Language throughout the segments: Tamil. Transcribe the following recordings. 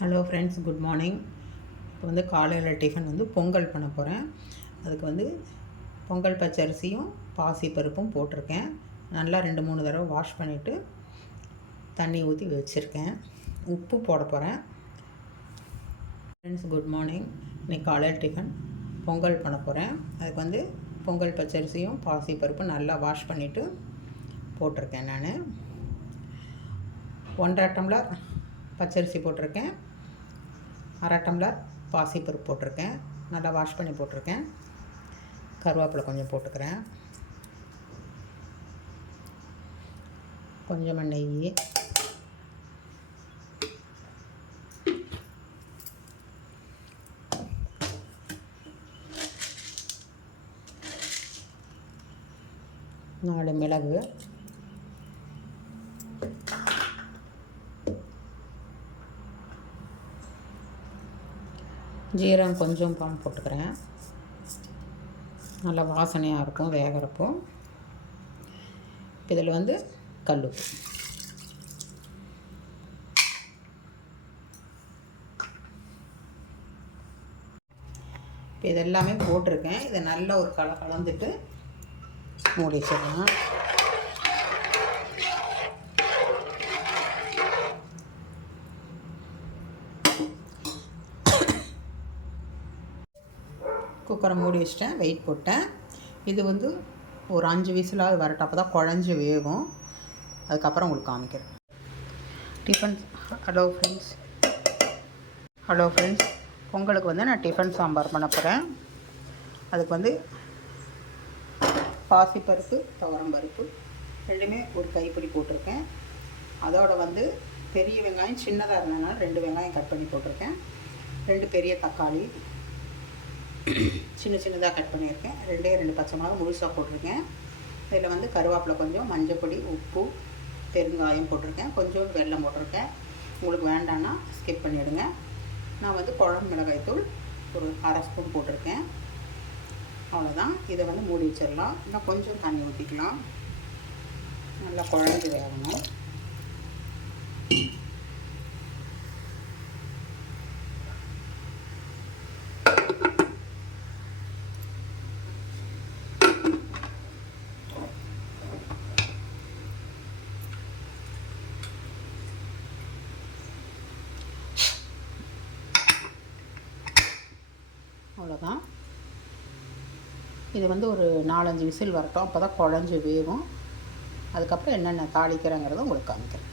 Hello friends, good morning. இப்போ வந்து காலையில் டிஃபன் வந்து பொங்கல் பண்ண போகிறேன். அதுக்கு வந்து பொங்கல் பச்சரிசியும் பாசிப்பருப்பும் போட்டிருக்கேன். நல்லா 2-3 தடவை வாஷ் பண்ணிவிட்டு தண்ணி ஊற்றி வச்சுருக்கேன். உப்பு போட போகிறேன். Friends, good morning. இன்றைக்கி காலையில் டிஃபன் பொங்கல் பண்ண போகிறேன். அதுக்கு வந்து பொங்கல் பச்சரிசியும் பாசிப்பருப்பும் நல்லா வாஷ் பண்ணிவிட்டு போட்டிருக்கேன். நான் 1.5 டம்ளர் பச்சரிசி போட்டிருக்கேன், 1/2 டம்ளர் பாசிப்பருப்பு போட்டிருக்கேன். நல்லா வாஷ் பண்ணி போட்டிருக்கேன். கருவேப்பிலை கொஞ்சம் போட்டுக்கிறேன். கொஞ்சமாக நெய், நாலு மிளகு, ஜீரகம் கொஞ்சம் போட்டுக்கிறேன். நல்லா வாசனையாக இருக்கும் வேகிறப்போ. இதில் வந்து கல்லுப்பு, இப்போ இதெல்லாமே போட்டிருக்கேன். இதை நல்லா ஒரு கலந்துட்டு மூடி வச்சிடலாம். குக்கரை மூடி வச்சிட்டேன், வெயிட் போட்டேன். இது வந்து ஒரு 5 விசிலாவது வரட்டும், அப்போ தான் குழஞ்சி வேகும். அதுக்கப்புறம் உங்களுக்கு காமிக்கிறேன். டிஃபன் ஹலோ ஃப்ரெண்ட்ஸ், பொங்கலுக்கு வந்து நான் டிஃபன் சாம்பார் பண்ண போகிறேன். அதுக்கு வந்து பாசிப்பருப்பு, துவரம்பருப்பு ரெண்டுமே ஒரு கைப்பிடி போட்டிருக்கேன். அதோட வந்து பெரிய வெங்காயம் சின்னதாக இருந்ததுனால 2 வெங்காயம் கட் பண்ணி போட்டிருக்கேன். 2 பெரிய தக்காளி சின்னதாக கட் பண்ணியிருக்கேன். 2 பச்சை மிளகா முழுசாக போட்டிருக்கேன். இதில் வந்து கருவேப்பிலை கொஞ்சம், மஞ்சப்பொடி, உப்பு, பெருங்காயம் போட்டிருக்கேன். கொஞ்சம் வெல்லம் போட்டிருக்கேன். உங்களுக்கு வேண்டான்னா ஸ்கிப் பண்ணிவிடுங்க. நான் வந்து குழம்பு மிளகாய்த்தூள் ஒரு 1/2 ஸ்பூன் போட்டிருக்கேன். அவ்வளோதான். இதை வந்து மூடி வச்சிடலாம். இன்னும் கொஞ்சம் தண்ணி ஊற்றிக்கலாம். நல்லா குழஞ்சி வேகணும். அவ்வளோதான். இது வந்து ஒரு 4-5 விசில் வரட்டும், அப்போ தான் குழஞ்சி வேகும். அதுக்கப்புறம் என்னென்ன தாளிக்கிறேங்கிறத உங்களுக்கு காமிக்கிறேன்.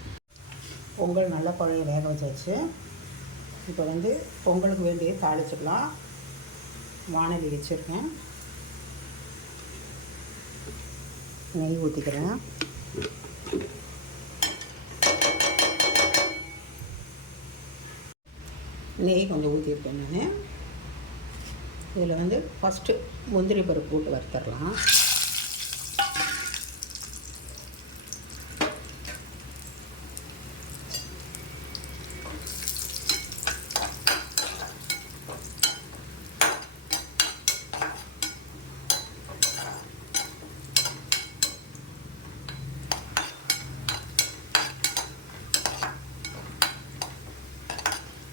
பொங்கல் நல்லா குழைய வேக வச்சாச்சு. இப்போ வந்து பொங்கலுக்கு வேண்டிய தாளிச்சிக்கலாம். வானலி வச்சுருக்கேன். நெய் ஊற்றிக்கிறேன். நெய் கொஞ்சம் ஊற்றிருக்கேன் நான். இதில் வந்து ஃபஸ்ட்டு முந்திரி பருப்பு போட்டு வறுத்துடலாம்.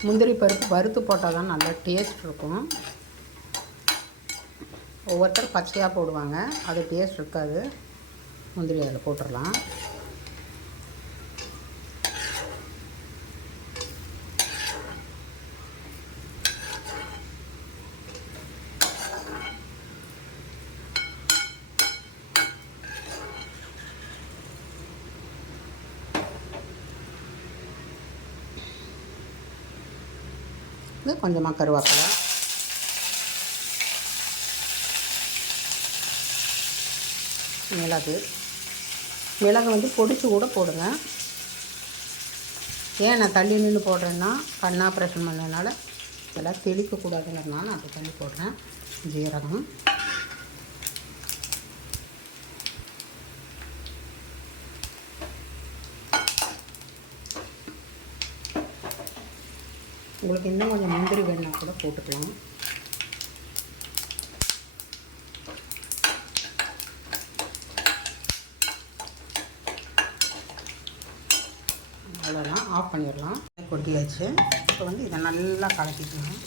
முந்திரி பருப்பு வறுத்து போட்டால் தான் நல்லா டேஸ்ட் இருக்கும். ஒவ்வொருத்தர் பச்சையாக போடுவாங்க, அது டேஸ்ட் இருக்காது. முந்திரி அதில் போட்டுடலாம். இது கொஞ்சமாக கருவேப்பிலை, மிளகு வந்து பொடிச்சு கூட போடுங்க. ஏன் நான் தள்ளி நின்று போடுறேன்னா, கண் ஆப்ரேஷன் பண்ணதுனால இதெல்லாம் தெளிக்கக்கூடாதுங்கிறதுனால நான் அப்படி தள்ளி போடுறேன். ஜீரகம், உங்களுக்கு இன்னும் கொஞ்சம் முந்திரி வேணுன்னா கூட போட்டுக்கலாம். அவ்வளோதான், ஆஃப் பண்ணிடலாம். கொட்டியாச்சு. இப்போ வந்து இதை நல்லா கலக்கிக்கலாம்.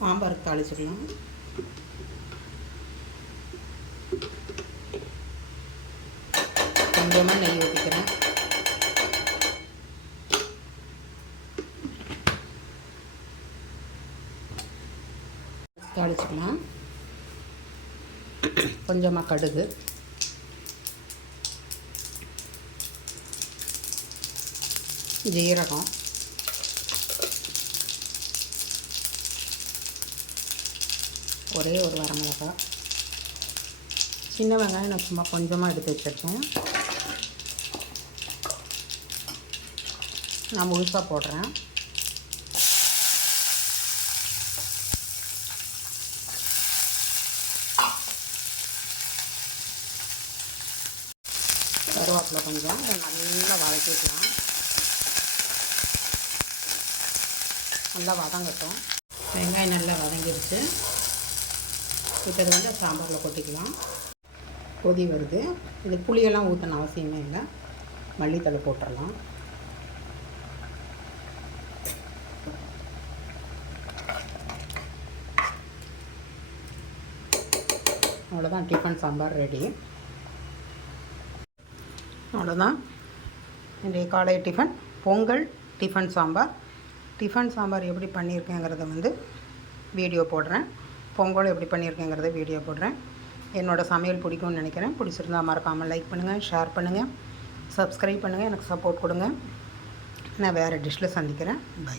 சாம்பாருக்கு தாளிச்சுக்கலாம். கொஞ்சமாக நெய் ஊற்றிக்கிறேன். தாளிச்சுக்கலாம். கொஞ்சமாக கடுகு, ஜீரகம், ஒரே ஒரு வரமிளகாய், சின்ன வெங்காயம் நான் சும்மா கொஞ்சமாக எடுத்து வச்சுருக்கேன். நான் முழுசாக போடுறேன். கருவேப்பிலை கொஞ்சம் இதை நல்லா வதக்கிக்கலாம். நல்லா வதங்கட்டும். வெங்காயம் நல்லா வதங்கிடுச்சு. இப்போ இதை வந்து சாம்பாரில் கொட்டிக்கலாம். கொதி வருது. இது புளியெல்லாம் ஊற்றணும் அவசியமே இல்லை. மல்லித்தழை போட்டுடலாம். அவ்வளோதான், டிஃபன் சாம்பார் ரெடி. அவ்வளோதான் இன்றைய காலை tiffin Pongal tiffin sambar. Tiffin sambar எப்படி பண்ணியிருக்கேங்கிறத வந்து வீடியோ போடுறேன். பொங்கல் எப்படி பண்ணியிருக்கேங்கிறத வீடியோ போடுறேன். என்னோடய சமையல் பிடிக்கும்னு நினைக்கிறேன். பிடிச்சிருந்தா மறக்காமல் லைக் பண்ணுங்கள், ஷேர் பண்ணுங்கள், சப்ஸ்கிரைப் பண்ணுங்கள், எனக்கு சப்போர்ட் கொடுங்க. நான் வேறு டிஷ்ஷில் சந்திக்கிறேன். பை.